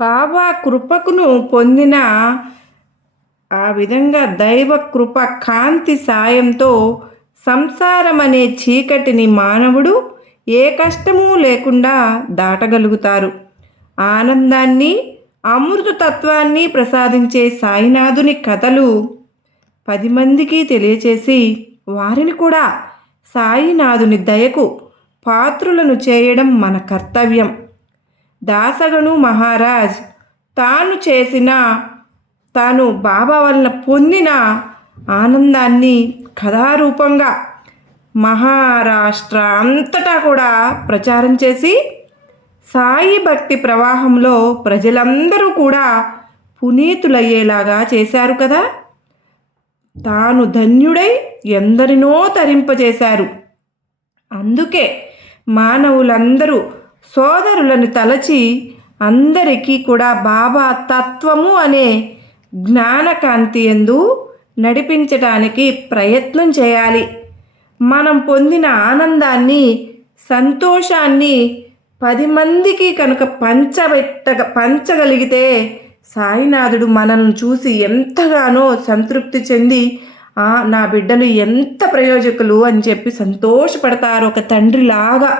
బాబా కృపకును పొందిన ఆ విధంగా దైవ కృప కాంతి సాయంతో సంసారం అనే చీకటిని మానవుడు ఏ కష్టము లేకుండా దాటగలుగుతారు. ఆనందాన్ని, అమృతత్వాన్ని ప్రసాదించే సాయినాథుని కథలు 10 మందికి తెలియచేసి వారిని కూడా సాయినాథుని దయకు పాత్రులను చేయడం మన కర్తవ్యం. దాసగను మహారాజ్ తాను బాబా వలన పొందిన ఆనందాన్ని కథారూపంగా మహారాష్ట్ర అంతటా కూడా ప్రచారం చేసి సాయి భక్తి ప్రవాహంలో ప్రజలందరూ కూడా పునీతులయ్యేలాగా చేశారు కదా. తాను ధన్యుడై ఎందరినో తరింపజేశారు. అందుకే మానవులందరూ సోదరులను తలచి అందరికీ కూడా బాబా తత్వము అనే జ్ఞానకాంతి యందు నడిపించటానికి ప్రయత్నం చేయాలి. మనం పొందిన ఆనందాన్ని, సంతోషాన్ని 10 మందికి కనుక పంచగలిగితే సాయినాథుడు మనల్ని చూసి ఎంతగానో సంతృప్తి చెంది నా బిడ్డలు ఎంత ప్రయోజకులు అని చెప్పి సంతోషపడతారు ఒక తండ్రిలాగా.